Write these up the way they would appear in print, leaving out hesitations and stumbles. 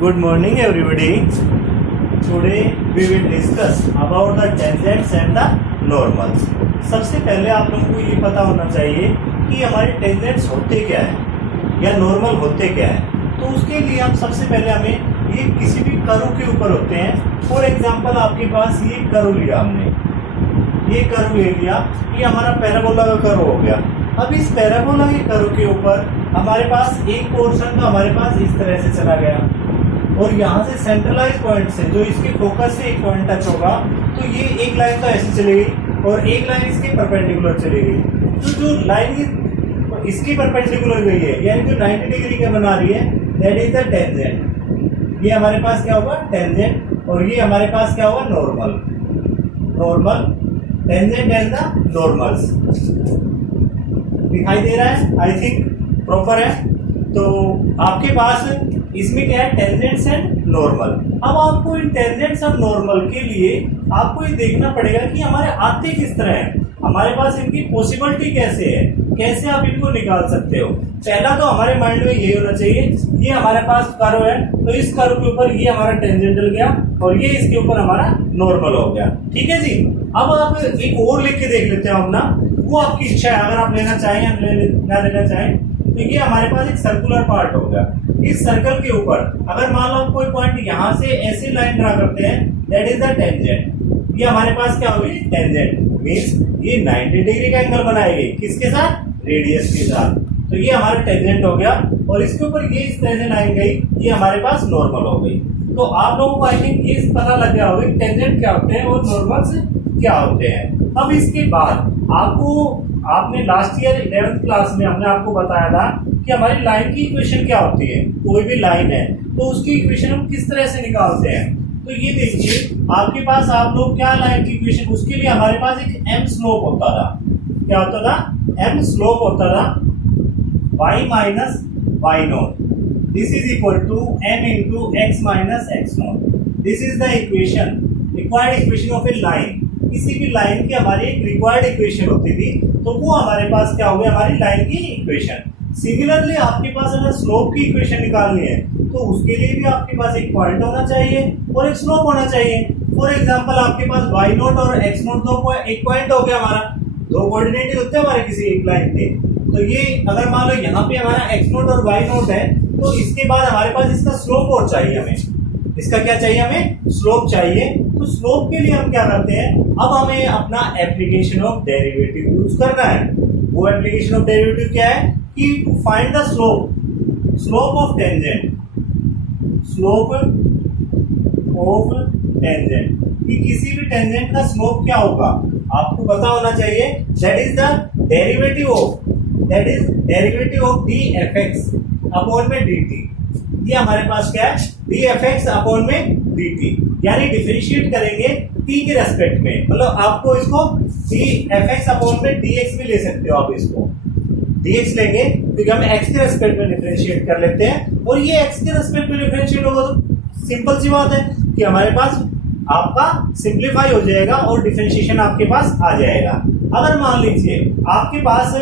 Good morning everybody. Today we will discuss about the tangents and the normals. सबसे पहले आप लोगों को ये पता होना चाहिए कि हमारे टेंजेंट्स होते क्या है या नॉर्मल होते क्या है। तो उसके लिए हम सबसे पहले हमें ये किसी भी कर्व के ऊपर होते हैं। फॉर एग्जांपल आपके पास ये कर्व लिया हमने, ये कर्व ले लिया, ये हमारा पैराबोला का कर्व हो गया। अब इस पैराबोला के कर्व के ऊपर हमारे पास एक पोर्शन तो हमारे पास इस तरह से चला गया और यहाँ से सेंट्रलाइज पॉइंट से जो इसके फोकस से एक पॉइंट टच होगा तो ये एक लाइन तो ऐसी चलेगी और एक लाइन इसके परपेंडिकुलर चलेगी। तो जो लाइन इसकी परपेंडिकुलर गई है यानी जो 90 डिग्री का बना रही है दैट इज द टेंजेंट। ये हमारे पास क्या होगा टेंजेंट और ये हमारे पास क्या होगा normal. Normal tangent and the normals दिखाई दे रहा है, आई थिंक प्रॉपर है। तो आपके पास इसमें क्या है टेंजेंट्स एंड नॉर्मल। अब आपको इन टेंजेंट्स और नॉर्मल के लिए आपको ये देखना पड़ेगा कि हमारे आते किस तरह है, हमारे पास इनकी पॉसिबिलिटी कैसे है, कैसे आप इनको निकाल सकते हो। पहला तो हमारे माइंड में यही होना चाहिए, ये हमारे पास कर्व है तो इस कर्व के ऊपर ये हमारा टेंजेंटल गया और ये इसके ऊपर हमारा नॉर्मल हो गया। ठीक है जी। अब आप एक और लिख के देख लेते हो अपना, वो आपकी इच्छा है, अगर आप लेना चाहें या ना लेना चाहें। तो ये हमारे पास एक सर्कुलर पार्ट हो गया। इस सर्कल के ऊपर अगर मान लो कोई पॉइंट यहाँ से ऐसे लाइन ड्रा करते हैं दैट इज द टेंजेंट। ये हमारे पास क्या होगी टेंजेंट मींस ये 90 डिग्री का एंगल बनाएगी किसके साथ, रेडियस के साथ। तो ये हमारा टेंजेंट हो गया और इसके ऊपर ये इस तरह से लाइन गई, ये हमारे पास नॉर्मल हो गई। तो आप लोगों को आई थिंक ये पता लग गया होगा टेंजेंट क्या होते हैं और नॉर्मल्स क्या होते हैं। अब इसके बाद आपने लास्ट ईयर 11th क्लास में हमने आपको बताया था कि हमारी लाइन की इक्वेशन क्या होती है। कोई भी लाइन है तो उसकी इक्वेशन हम किस तरह से निकालते हैं। तो ये देखिए आपके पास आप लोग क्या लाइन की इक्वेशन, उसके लिए हमारे पास एक एम स्लोप होता था। क्या होता था, एम स्लोप होता था y minus y naught. This is equal to m into x minus x naught. This is the equation, required equation of a line. किसी भी लाइन की हमारी एक रिक्वायर्ड इक्वेशन होती थी तो वो हमारे पास क्या हो गया हमारी लाइन की इक्वेशन। सिमिलरली आपके पास अगर स्लोप की इक्वेशन निकालनी है तो उसके लिए भी आपके पास एक पॉइंट होना चाहिए और एक स्लोप होना चाहिए। फॉर एग्जांपल आपके पास y नोट और x नोट एक पॉइंट हो गया, हमारा दो कोऑर्डिनेट होते हैं हमारे किसी एक लाइन के। तो ये अगर मान लो यहाँ पे हमारा x नोट और y नोट है तो इसके बाद हमारे पास इसका स्लोप और चाहिए हमें। इसका क्या चाहिए हमें, स्लोप चाहिए। तो स्लोप के लिए हम क्या करते हैं, अब हमें अपना एप्लीकेशन ऑफ डेरिवेटिव यूज करना है। वो एप्लीकेशन ऑफ डेरिवेटिव क्या है कि to find the slope of tangent, slope of tangent कि किसी भी टेंजेंट का स्लोप क्या होगा आपको पता होना चाहिए। That is the derivative of D F x upon में डी टी। ये हमारे पास क्या है डी एफ एक्स अपॉन में डी टी, यानी डिफरेंशिएट करेंगे टी के रेस्पेक्ट में। मतलब आपको इसको डी एफ एक्स अपॉन में डी एक्स भी ले सकते हो, आप इसको डी एक्स लेंगे क्योंकि हम एक्स के रेस्पेक्ट में डिफरेंशिएट कर लेते हैं और ये एक्स के रेस्पेक्ट में डिफरेंशिएट होगा तो सिंपल सी बात है कि हमारे पास आपका सिंप्लीफाई हो जाएगा और डिफरेंशिएशन आपके पास आ जाएगा। अगर मान लीजिए आपके पास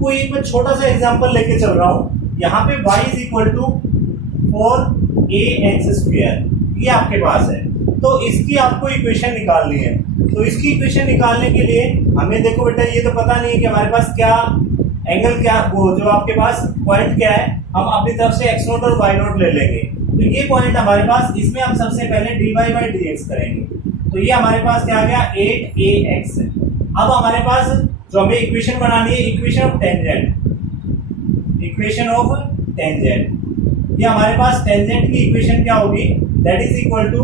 कोई एक मैं छोटा सा एग्जांपल लेके चल रहा हूं, यहाँ पे y is equal to 4ax², ये आपके पास है। तो इसकी आपको इक्वेशन निकालनी है। तो इसकी इक्वेशन निकालने के लिए हमें देखो बेटा ये तो पता नहीं है कि हमारे पास क्या एंगल, क्या वो जो आपके पास पॉइंट क्या है, हम अपनी तरफ से x नोट और y नोट ले लेंगे। तो ये पॉइंट हमारे पास, इसमें हम सबसे पहले dy बाई dx करेंगे। तो ये हमारे पास क्या आ गया 8ax। अब हमारे पास जो हमें इक्वेशन बनानी है equation of tangent, equation of tangent. ये हमारे पास टेंजेंट की इक्वेशन क्या होगी, that is equal to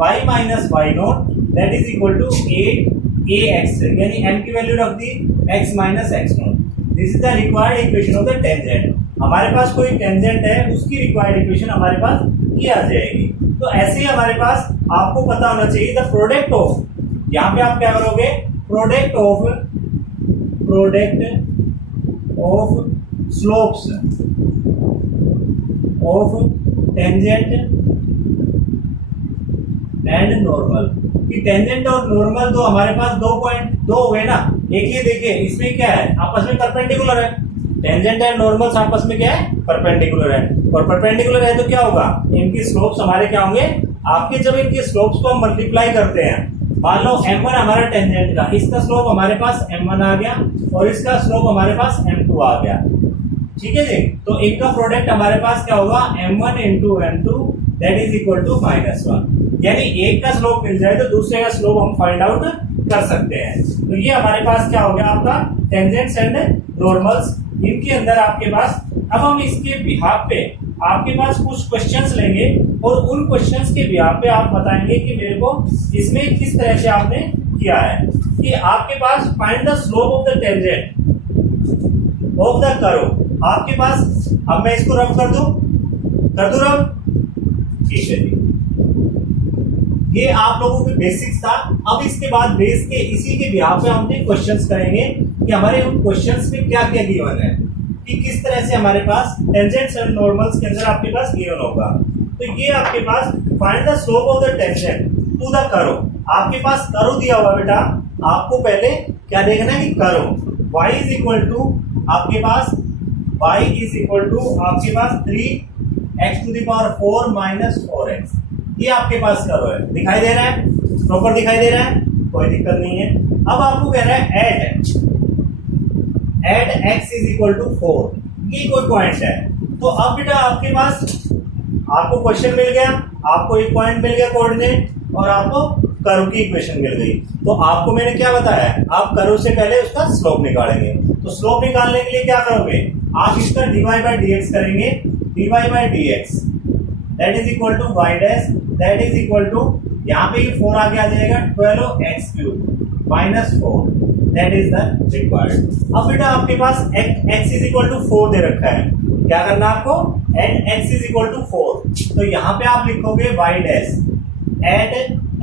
y minus y naught that is equal to 8ax, यानी m की वैल्यू रख दी x minus x naught. This is the required equation of the tangent. हमारे पास कोई टेंजेंट है उसकी रिक्वायर्ड इक्वेशन हमारे पास ये आ जाएगी। तो ऐसे ही हमारे पास आपको पता होना चाहिए द प्रोडक्ट ऑफ, यहाँ पे आप क्या करोगे product of slopes of tangent and normal. कि टेंजेंट और नॉर्मल तो हमारे पास दो पॉइंट दो हुए ना, एक ये देखिए इसमें क्या है आपस में परपेंडिकुलर है टेंजेंट एंड नॉर्मल्स आपस में क्या है, परपेंडिकुलर है, और परपेंडिकुलर है तो क्या होगा, इनकी स्लोप्स हमारे क्या होंगे, आपके जब इनके स्लोप्स को हम मल्टीप्लाई करते हैं, मान लो m1 हमारा टेंजेंट का, इसका स्लोप हमारे पास m1 आ गया और इसका स्लोप हमारे पास m2 आ गया, ठीक है जी। तो इनका प्रोडक्ट हमारे पास क्या होगा, m1 into m2 that is equal to -1, यानी एक का स्लोप मिल जाए तो दूसरे का स्लोप हम फाइंड आउट कर सकते हैं। तो ये हमारे पास क्या हो गया आपका टेंजेंट्स एंड नॉर्मल्स, इनके अंदर आपके पास। अब हम इसके बिहाफ पे आपके पास कुछ क्वेश्चंस लेंगे और उन क्वेश्चंस के बिहाफ पे आप बताएंगे कि मेरे को इसमें किस तरह से आपने किया है, कि आपके पास find the slope of the tangent of the curve, आपके पास। अब मैं इसको रब कर दूं रब, ठीक है जी। ये आप लोगों के बेसिक्स था। अब इसके बाद बेस के इसी के बिहाफ पे हमने क्वेश्चंस करेंगे कि हमारे उन क्वेश्चंस में क्या क्या गिवन है, कि किस तरह से हमारे पास टेंजेंट्स एंड नॉर्मल्स के अंदर आपके पास गिवन होगा। तो ये आपके पास find the slope of the tangent to the curve, आपके पास कर्व दिया हुआ बेटा, आपको पहले क्या देखना है कि curve y is equal to आपके पास y इज इक्वल टू आपके पास 3x to the power 4 minus 4x, ये आपके पास कर्व है, दिखाई दे रहा है, प्रॉपर दिखाई दे रहा है, कोई दिक्कत नहीं है। अब आपको कह रहा है at x is equal to 4, ये कोई पॉइंट है। तो अब बेटा आपके पास आपको क्वेश्चन मिल गया, आपको एक पॉइंट मिल गया कोऑर्डिनेट, और आपको कर्व की इक्वेशन मिल गई। तो आपको मैंने क्या बताया, आप कर्व से पहले उसका स्लोप निकालेंगे। तो स्लोप निकालने के लिए क्या करोगे, आप इसका dy बाई dx करेंगे, dy by dx that is equal to y dash that is equal to, यहाँ पे ये 4 आगे आ जाएगा 12x cube minus 4 that is the required. अब बेटा आपके पास x इज इक्वल टू 4 दे रखा है, क्या करना है आपको, at x is equal to 4, तो यहाँ पे आप लिखोगे y dash at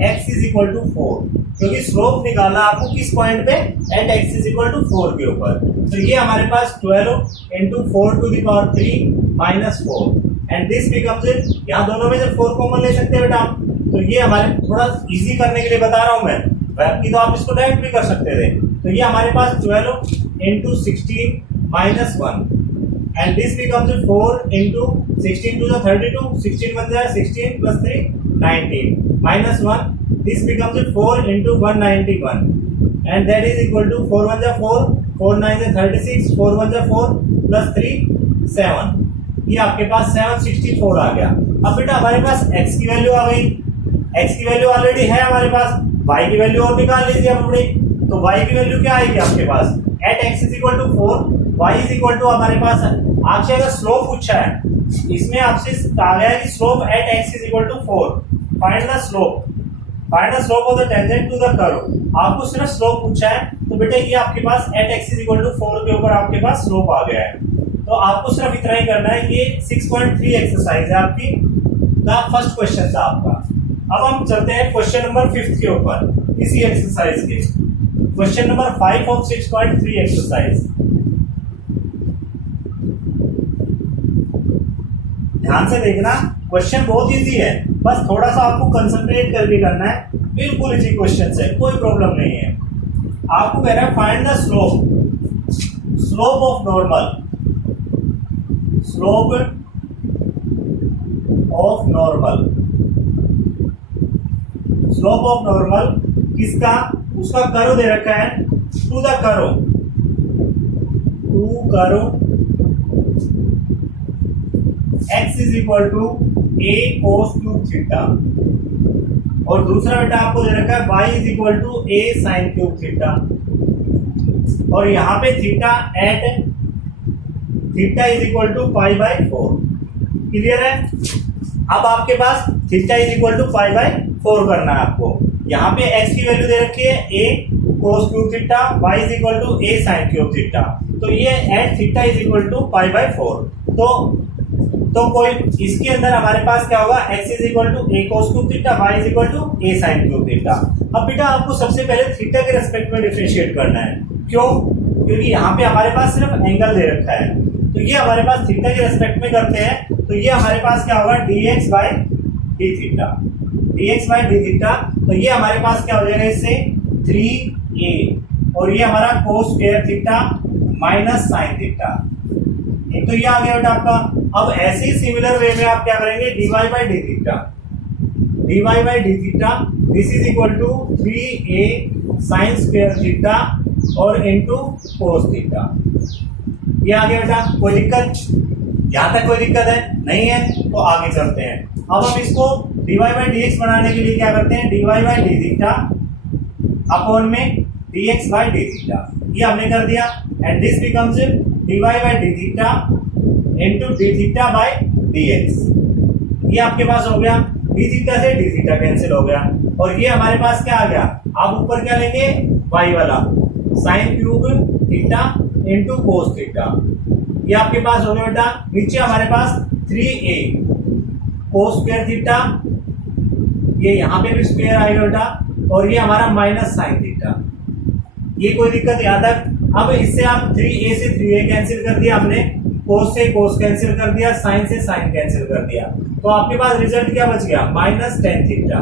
x is equal to 4, क्योंकि स्लोप निकालना आपको किस पॉइंट पे, at x is equal to 4 के ऊपर। तो ये हमारे पास 12 into 4 to the power 3 minus 4 and this becomes it, यहाँ दोनों में से 4 कॉमन ले सकते हैं बेटा आप। तो ये हमारे थोड़ा इजी करने के लिए बता रहा हूँ मैं, बाकी तो आप इसको डायरेक्ट भी कर सकते थे। तो ये हमारे पास 12 into 16 minus 1 and this becomes 4 into 16 to the 32, 16 बन जाए 16 plus 3 19 minus 1, this becomes 4 into 191 and that is equal to 4 1 जा 4, 4 9 जा 36, 4 1 जा 4 प्लस 3 7, ये आपके पास 764 आ गया। अब बेटा हमारे पास x की वैल्यू आ गई, x की वैल्यू ऑलरेडी है हमारे पास, y की वैल्यू और निकाल लीजिए आप अपनी। तो y की वैल्यू क्या आएगी आपके पास, at x is equal to 4, y is equal to हमारे पास आपसे अगर स्लोप पूछा है, इसमें आपसे कहा गया है कि slope at x is equal to 4, find the slope of the tangent to the curve, आपको सिर्फ स्लोप पूछा है। तो बेटा ये आपके पास at x is equal to 4 के ऊपर आपके पास स्लोप आ गया है। तो आपको सिर्फ इतना ही करना है, ये 6.3 एक्सरसाइज है आपकी, का फर्स्ट क्वेश्चन था आपका। अब हम चलते हैं क्वेश्चन नंबर 5 के ऊपर, इसी एक्सरसाइज के क्वेश्चन नंबर 5 ऑफ 6.3 एक्सरसाइज। ध्यान से देखना, क्वेश्चन बहुत इजी है, बस थोड़ा सा आपको कंसंट्रेट करके करना है, बिल्कुल इजी क्वेश्चन है, कोई प्रॉब्लम नहीं है। आपको कह रहा है find the slope of normal, slope of normal किसका, उसका कर्व दे रखा है, to the curve x is equal to a cos cube theta, और दूसरा बेटा आपको दे रखा है y is equal to a sin cube theta, और यहाँ पे theta is equal to pi by 4। Clear है। अब आपके पास theta is equal to pi by 4 करना है आपको। यहाँ पे x की वैल्यू दे रखी है a cos cube theta, y is equal to a sin cube theta, तो ये at theta is equal to pi by 4। तो कोई इसके अंदर हमारे पास क्या होगा, x is equal to a cos cube theta, y is equal to a sin cube theta. अब बेटा आपको सबसे पहले थीटा के रेस्पेक्ट में डिफरेंशिएट करना है, क्यों, क्योंकि यहाँ पे हमारे पास सिर्फ एंगल दे रखा है, तो ये हमारे पास थीटा के रेस्पेक्ट में करते हैं, तो ये हमारे पास क्या होगा dx बाई डी थीटा, तो ये हमारे पास क्या हो जाएगा इससे 3a, और ये हमारा cos square theta minus sine theta, एक तो ये आ गया बेटा आपका। अब ऐसे ही सिमिलर वे में आप क्या करेंगे, dy by d theta, dy by d theta this is equal to 3a sine square theta और इनटू कोस थीटा। ये आ गया बेटा, कोई दिक्कत? यहां तक कोई दिक्कत है? नहीं है तो आगे चलते हैं। अब हम इसको dy बाई dx बनाने के लिए क्या करते हैं, dy by d theta upon में dx बाई डी थीटा, ये हमने कर दिया। And this becomes dy by d theta into D theta by dx। ये आपके पास हो गया, डी थीटा से डी थीटा कैंसिल हो गया और ये हमारे पास क्या आ गया, आप ऊपर क्या लेंगे, y वाला sine cube theta into cos theta. ये आपके पास हो गया बेटा। नीचे हमारे पास 3a कोस स्क्वायर थीटा, ये यहाँ पे भी स्क्वायर आएगा बेटा, और ये हमारा माइनस साइन थीटा। ये कोई दिक्कत यहाँ तक? अब इससे आप 3a से 3a कैंसिल कर दिया हमने, कोस से कोस कैंसिल कर दिया, साइन से साइन कैंसिल कर दिया, तो आपके पास रिजल्ट क्या बच गया, minus ten theta,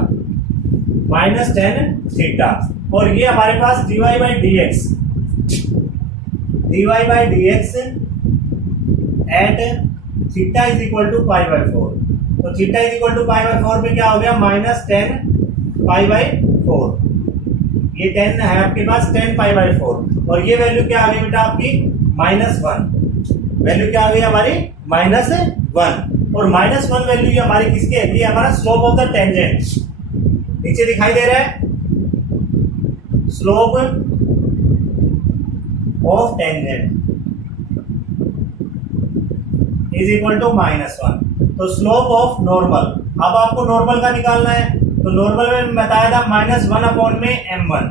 minus ten theta. और ये हमारे पास dy by dx, dy by dx at theta is equal to pi by 4। तो theta is equal to pi by 4 पे क्या हो गया, माइनस 10 पाई बाई 4। ये 10 है आपके पास, 10 पाई बाई 4 और ये वैल्यू क्या आ गई बेटा आपकी, माइनस 1। वैल्यू क्या आ गई हमारी, माइनस 1। और माइनस 1 वैल्यू ये हमारी किसकी है, ये हमारा स्लोप ऑफ द टेंजेंट। नीचे दिखाई दे रहा है, slope of tangent is equal to -1। तो स्लोप ऑफ नॉर्मल, अब आपको नॉर्मल का निकालना है, तो नॉर्मल में बताया था -1 अपॉन में m1,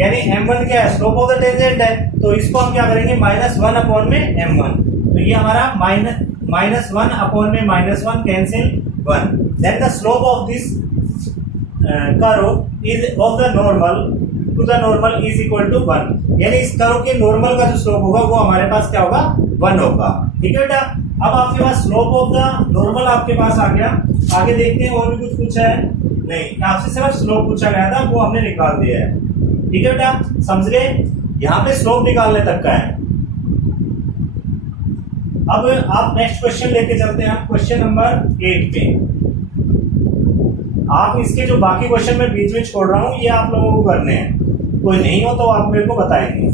यानी m1 क्या है, स्लोप ऑफ द टेंजेंट है, तो इसको हम क्या करेंगे, -1 अपॉन में m1। तो ये हमारा -1 अपॉन में -1 cancel 1। Then the slope of this curve is of the normal to the normal is equal to 1, यानी इस कर्व के नॉर्मल का जो स्लोप होगा वो हमारे पास क्या होगा, 1 होगा। ठीक है बेटा। अब आपके पास स्लोप ऑफ द नॉर्मल आपके पास आ गया। आगे देखते हैं और भी कुछ पूछा है, नहीं, आपसे सिर्फ स्लोप पूछा गया था, वो हमने निकाल दिया है। ठीक है बेटा, समझ गए, यहाँ पे स्लोप निकालने तक का है। अब आप नेक्स्ट क्वेश्चन लेके चलते हैं, क्वेश्चन नंबर 8 पे। आप इसके जो बाकी क्वेश्चन मैं बीच में छोड़ रहा हूं, ये आप लोगों को करने हैं, कोई नहीं हो तो आप मेरे को बताएंगे।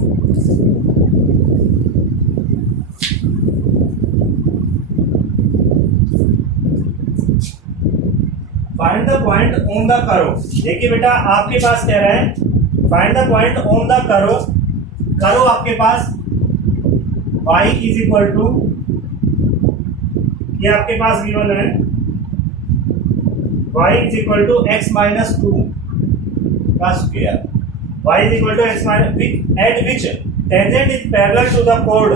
Find the point on the curve. देखिए बेटा, आपके पास कह रहा है find the point on the curve. Curve आपके पास y इज इक्वल टू, ये आपके पास गिवन है, y is equal to x minus 2 का square, y is equal to x minus, at which tangent is parallel to the कोड,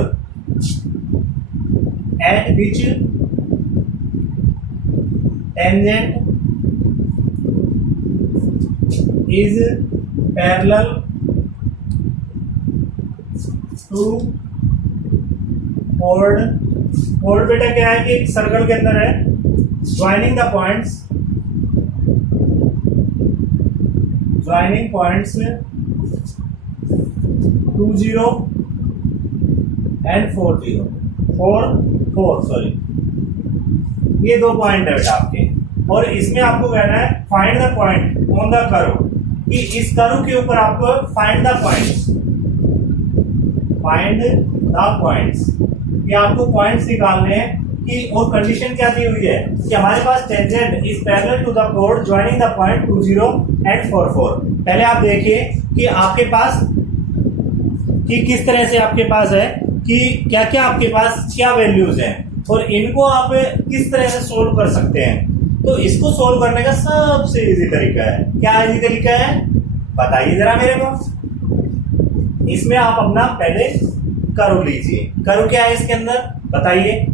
at which tangent is parallel to chord। chord बेटा क्या है कि एक सर्कल के अंदर है, joining the points 20 and 4 sorry, ये दो पॉइंट है बेटा आपके, और इसमें आपको कहना है find the point on the curve, कि इस कर्व के ऊपर आपको find the points, find the points, ये आपको पॉइंट्स निकालने हैं कि, और कंडीशन क्या दी हुई है कि हमारे पास tangent is parallel to the कोड ज्वाइनिंग द पॉइंट 20 and 4। पहले आप देखिए कि आपके पास कि किस तरह से आपके पास है कि क्या क्या आपके पास क्या वैल्यूज हैं, और इनको आप किस तरह से सोल्व कर सकते हैं। तो इसको सोल्व करने का सबसे इजी तरीका है, क्या इजी तरीका है बताइए जरा मेरे को। इसमें आप अपना पहले कर्व लीजिए, कर्व क्या है इसके अंदर बताइए,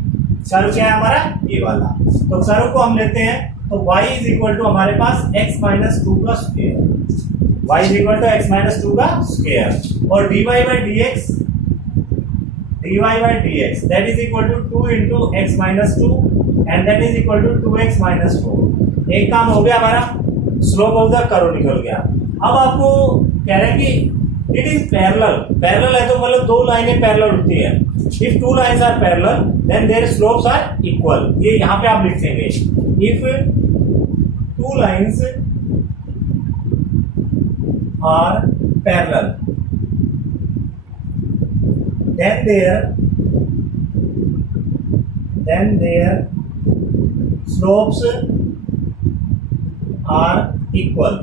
कर्व क्या है हमारा, ये वाला। तो कर्व को हम लेते हैं, तो y इज इक्वल टू हमारे पास x माइनस 2 का square, y is equal to x minus 2 का स्क्वायर, और dy by dx that is equal to 2 into x minus 2 and that is equal to 2x minus 4। एक काम हो गया हमारा, slope of the curve निकल गया। अब आपको कह रहे हैं कि इट इज पैरेलल, पैरेलल है तो मतलब दो लाइनें पैरेलल होती है, if two lines are parallel then their slopes are equal. ये यहां पे आप लिख देंगे if two lines are parallel then their slopes are equal।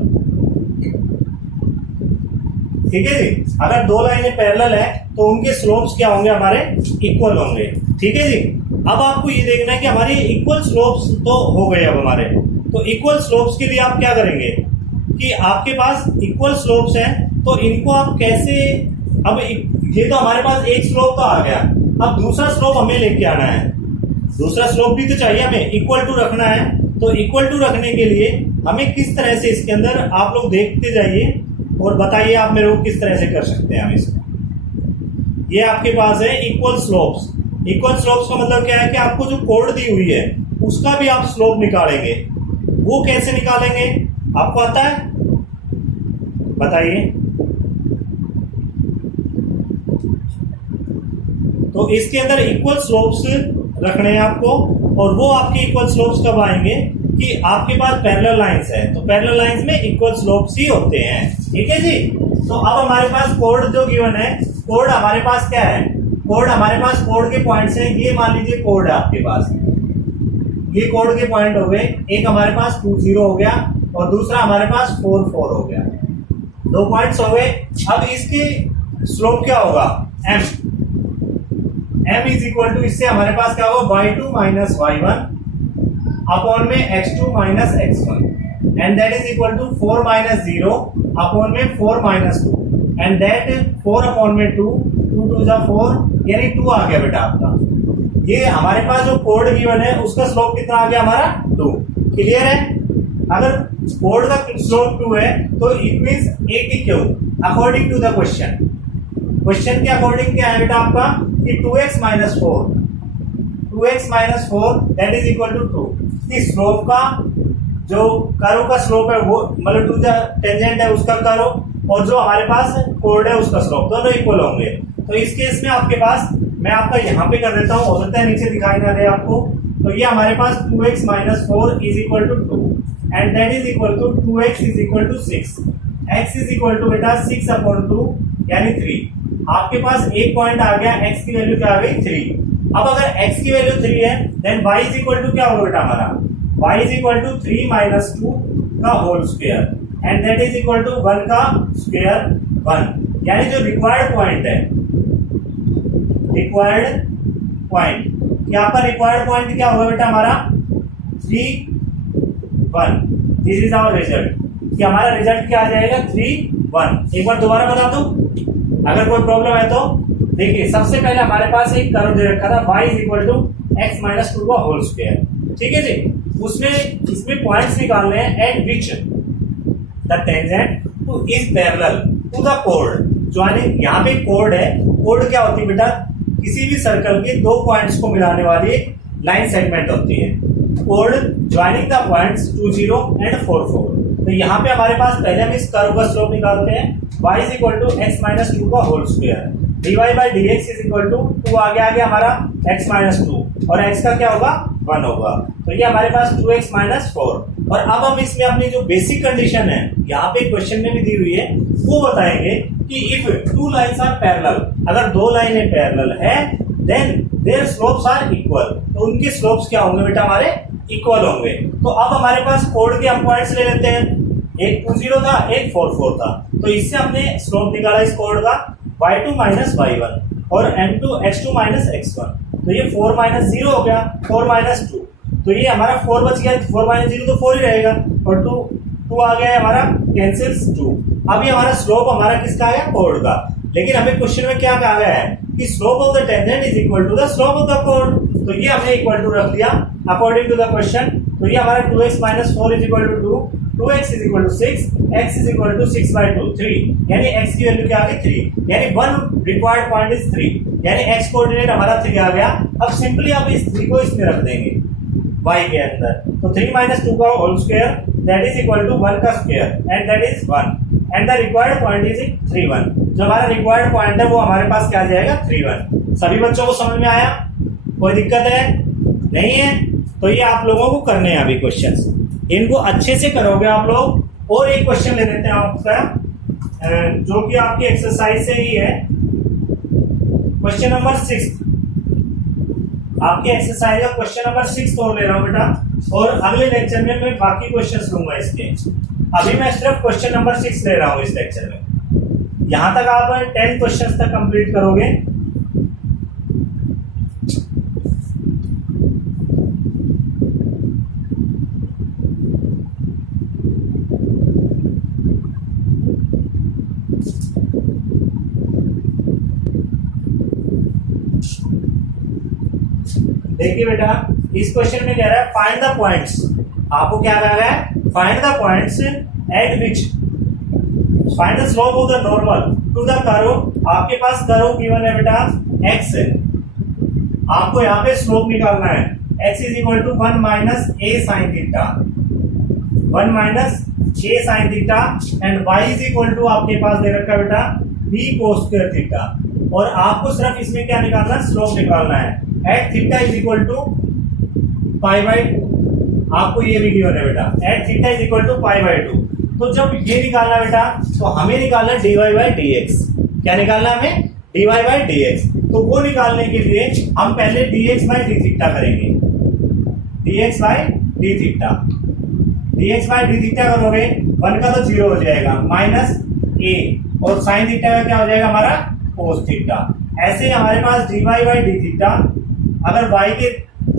ठीक है जी, अगर दो लाइनें पैरेलल है तो उनके स्लोप्स क्या होंगे, हमारे इक्वल होंगे। ठीक है जी, अब आपको ये देखना है कि हमारे इक्वल स्लोप्स तो हो गए। अब हमारे तो इक्वल स्लोप्स के लिए आप क्या करेंगे कि आपके पास इक्वल स्लोप्स हैं तो इनको आप कैसे, अब ये तो हमारे पास एक स्लोप तो आ गया, अब दूसरा स्लोप हमें लेके आना है। दूसरा स्लोप भी तो चाहिए हमें, इक्वल टू रखना है। तो इक्वल टू रखने के लिए हमें किस तरह से इसके अंदर आप लोग देखते जाइए और बताइए आप मेरे को किस तरह से कर सकते हैं हम इसको। ये आपके पास है इक्वल स्लोप्स। इक्वल स्लोप्स का मतलब क्या है कि आपको जो कोड दी हुई है उसका भी आप स्लोप निकालेंगे। वो कैसे निकालेंगे आपको आता है, बताइए। तो इसके अंदर इक्वल स्लोप्स रखने हैं आपको, और वो आपके इक्वल स्लोप्स कब आएंगे कि आपके पास पैरेलल लाइंस है। तो पैरेलल लाइंस में इक्वल स्लोप्स ही होते हैं। ठीक है जी, तो अब हमारे पास कोड जो गिवन है, कोड हमारे पास क्या है, कोड हमारे पास कोड के पॉइंट्स हैं। ये मान लीजिए कोड है आपके पास, ये कोड के पॉइंट हो गए। एक हमारे पास 20 हो गया और दूसरा हमारे पास 44 हो गया। 2 पॉइंट्स हो गए। अब इसके स्लोप क्या होगा, m इज इक्वल टू, इससे हमारे पास क्या होगा y2 माइनस y1 अपॉन में x2 minus x1 and that is equal to 4 minus 0 upon में 4 माइनस 2 एंड दैट 4 अपॉन में 2 2 जा 4 यानी 2 आ गया बेटा आपका। ये हमारे पास जो कोड गिवन है उसका स्लोप कितना आ गया हमारा 2। क्लियर है, अगर कोड का स्लोप 2 है तो it means 80 according to the question. Question के अकॉर्डिंग क्या है बेटा आपका कि 2x minus 4 that is equal to 2। इस स्लोप का जो कर्व का स्लोप है वो मतलब टू द टेंजेंट है उसका कर्व, और जो हमारे पास कोड है उसका स्लोप, दोनों इक्वल होंगे। तो इस केस में आपके पास, मैं आपका यहाँ पे कर देता हूँ, हो सकता है नीचे दिखाई ना दे आपको। तो ये हमारे पास 2x minus 4 is equal to 2 and that is equal to 2x is equal to 6। x is equal to बेटा 6 अपॉन 2 यानी 3। आपके पास एक पॉइंट आ गया, x की वैल्यू क्या आ गई 3। अब अगर x की वैल्यू 3 है then y is equal to क्या होगा बेटा हमारा, y is equal to 3 minus 2 का whole square and that is equal to 1 का स्क्वायर 1। यानी जो रिक्वायर्ड पॉइंट है, रिक्वायर्ड पॉइंट, यहाँ पर रिक्वायर्ड पॉइंट क्या होगा बेटा हमारा 3 1। दिस इज आवर रिजल्ट, कि हमारा रिजल्ट क्या आ जाएगा 3 1। एक बार दोबारा बता दूं अगर कोई प्रॉब्लम है तो। देखिए सबसे पहले हमारे पास एक कर्व दे रखा था y is equal to x minus 2 का होल स्क्वायर। ठीक है जी, उसमें इसमें पॉइंट्स निकालने हैं at which the tangent to is parallel to the कोड। ज्वाइनिंग, यहाँ पे कोड है। कोड क्या होती है बेटा, किसी भी सर्कल के 2 पॉइंट्स को मिलाने वाली एक लाइन सेगमेंट होती है। Code joining the points 20 and 44। तो यहाँ पे हमारे पास पहले हम इस कर्व का स्लोप निकालते हैं, y is equal to x minus 2 का whole square, dy by d x is equal to 2 आ गया हमारा x माइनस 2 और x का क्या होगा 1 होगा। तो ये हमारे पास 2x माइनस 4। और अब हम इसमें अपनी जो बेसिक कंडीशन है यहाँ पे क्वेश्चन में भी दी हुई है वो बताएंगे कि इफ 2 लाइन्स आर पैरेलल, अगर 2 लाइनें पैरेलल है then their slopes are equal. तो उनके स्लोप्स क्या होंगे बेटा हमारे इक्वल होंगे। तो अब हमारे पास कोड के हम पॉइंट्स ले लेते हैं, एक 20 था एक 44 था। तो इससे हमने स्लोप निकाला इस कोड का y2 माइनस y1 और m2 x2 माइनस x1। तो ये 4 माइनस 0 हो गया, 4 माइनस 2। तो ये हमारा 4 बच गया, 4 माइनस 0 तो 4 ही रहेगा और 2 आ गया है हमारा, कैंसिल्स 2। अब ये हमारा स्लोप हमारा किसका आ गया कोड का। लेकिन हमें क्वेश्चन में क्या कहा गया है कि slope of the tangent is equal to the slope of the कोड। तो ये हमने इक्वल टू रख दिया अकॉर्डिंग टू द क्वेश्चन। तो ये हमारा 2x minus 4 is equal to 2, 2x is equal to 6, x is equal to 6 by 2 3, यानी x की वैल्यू क्या आ गई 3, यानी 1 रिक्वायर्ड पॉइंट इज 3, यानी x कोऑर्डिनेट हमारा 3 आ गया। अब सिंपली आप इस 3 को इसमें रख देंगे y के अंदर। तो 3 माइनस 2 का whole square that is equal to 1 का square and that is 1 and the required point is 3 1। जो हमारा रिक्वायर्ड पॉइंट है वो हमारे पास क्या आ जाएगा 3 1। सभी बच्चों को समझ में आया? कोई दिक्कत है? नहीं है? तो ये आप लोगों को करने हैं अभी क्वेश्चंस, इनको अच्छे से करोगे आप लोग। और एक क्वेश्चन ले लेते हैं आपका, जो कि आपकी एक्सरसाइज से ही है, क्वेश्चन नंबर 6। आपके एक्सरसाइज का क्वेश्चन नंबर 6 और ले रहा हूं बेटा, और अगले लेक्चर में मैं बाकी क्वेश्चंस लूंगा इसके। अभी मैं सिर्फ क्वेश्चन नंबर 6 ले रहा हूं इस लेक्चर में। यहां तक आप 10 क्वेश्चंस तक कंप्लीट करोगे। देखिए बेटा, इस क्वेश्चन में कह रहा है फाइंड द पॉइंट्स। आपको क्या कह रहा है? Find the points at which find the slope of the normal to the curve. आपके पास कर्व गिवन है बेटा x है, आपको यहाँ पे स्लोप निकालना है। x is equal to 1 minus a sine theta, 1 minus a sine theta, and y is equal to आपके पास दे रखा है बेटा b कोस स्क्वायर थीटा। और आपको सिर्फ इसमें क्या निकालना है? स्लोप निकालना है। At theta is equal to pi by 2, आपको ये भी गिवन है बेटा। At theta is equal to pi by 2। तो जब ये निकालना बेटा, तो हमें निकालना है dy बाई dx। क्या निकालना है हमें? dy by dx। तो वो निकालने के लिए हम पहले dx बाई d थीटा करेंगे। dx by d theta, dx by d theta करोगे, 1 का तो 0 हो जाएगा, माइनस a, और साइन थीटा का क्या हो जाएगा हमारा? Cos theta. ऐसे ही हमारे पास dy बाई d थीटा, अगर y के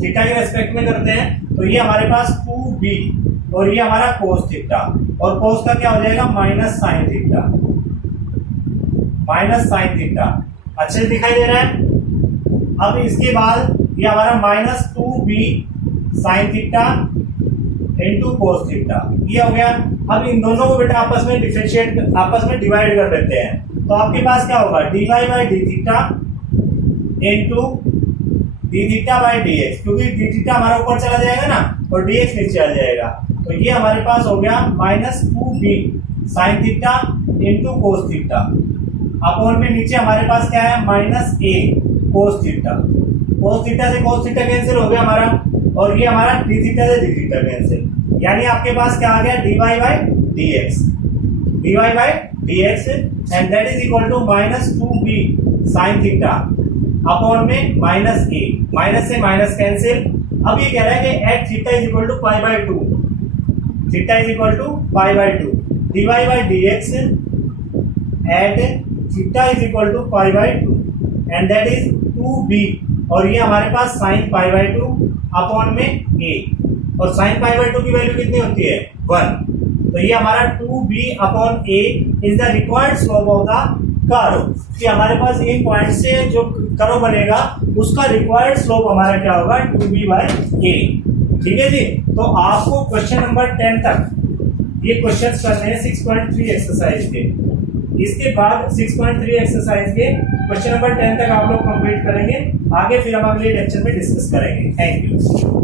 थीटा के रेस्पेक्ट में करते हैं तो ये हमारे पास 2b, और ये हमारा कोस थीटा, और कोस का क्या हो जाएगा? Minus sine theta, minus sine theta. अच्छे से दिखाई दे रहा है? अब इसके बाद ये हमारा minus 2b sine theta into cos theta, ये हो गया। अब इन दोनों को बेटा आपस में डिफरेंशिएट, आपस में डिवाइड कर देते हैं। तो आपके पास क्या होगा? dy by d theta into d theta by dx, क्योंकि d थीटा हमारा ऊपर चला जाएगा ना, और dx नीचे आ जाएगा। तो ये हमारे पास हो गया minus 2b sine theta into cos theta, upon में नीचे हमारे पास क्या है? Minus a cos theta. Cos theta से कोस थीटा कैंसिल हो गया हमारा, और ये हमारा d थीटा से d थीटा कैंसिल, यानी आपके पास क्या आ गया? dy by dx, dy by dx, and that is equal to minus 2b sine theta upon में माइनस a, माइनस से माइनस कैंसिल। अब ये कह रहा है कि at theta is equal to pi by 2, theta is equal to pi by 2, dy by dx at theta is equal to pi by 2, and that is 2b, और ये हमारे पास साइन पाई बाई 2 अपॉन में a, और sine pi by 2 की value कितनी होती है? 1। तो ये हमारा 2b upon a is the required slope of the curve. कि हमारे पास एक पॉइंट से जो कर्व बनेगा उसका रिक्वायर्ड स्लोप हमारा क्या होगा? 2b by a। ठीक है जी। तो आपको क्वेश्चन नंबर 10 तक ये क्वेश्चंस करने हैं 6.3 एक्सरसाइज के। इसके बाद 6.3 एक्सरसाइज के क्वेश्चन नंबर 10 तक आप लोग कंप्लीट करेंगे। आगे फिर हम अगले लेक्चर में डिस्कस करेंगे। Thank you.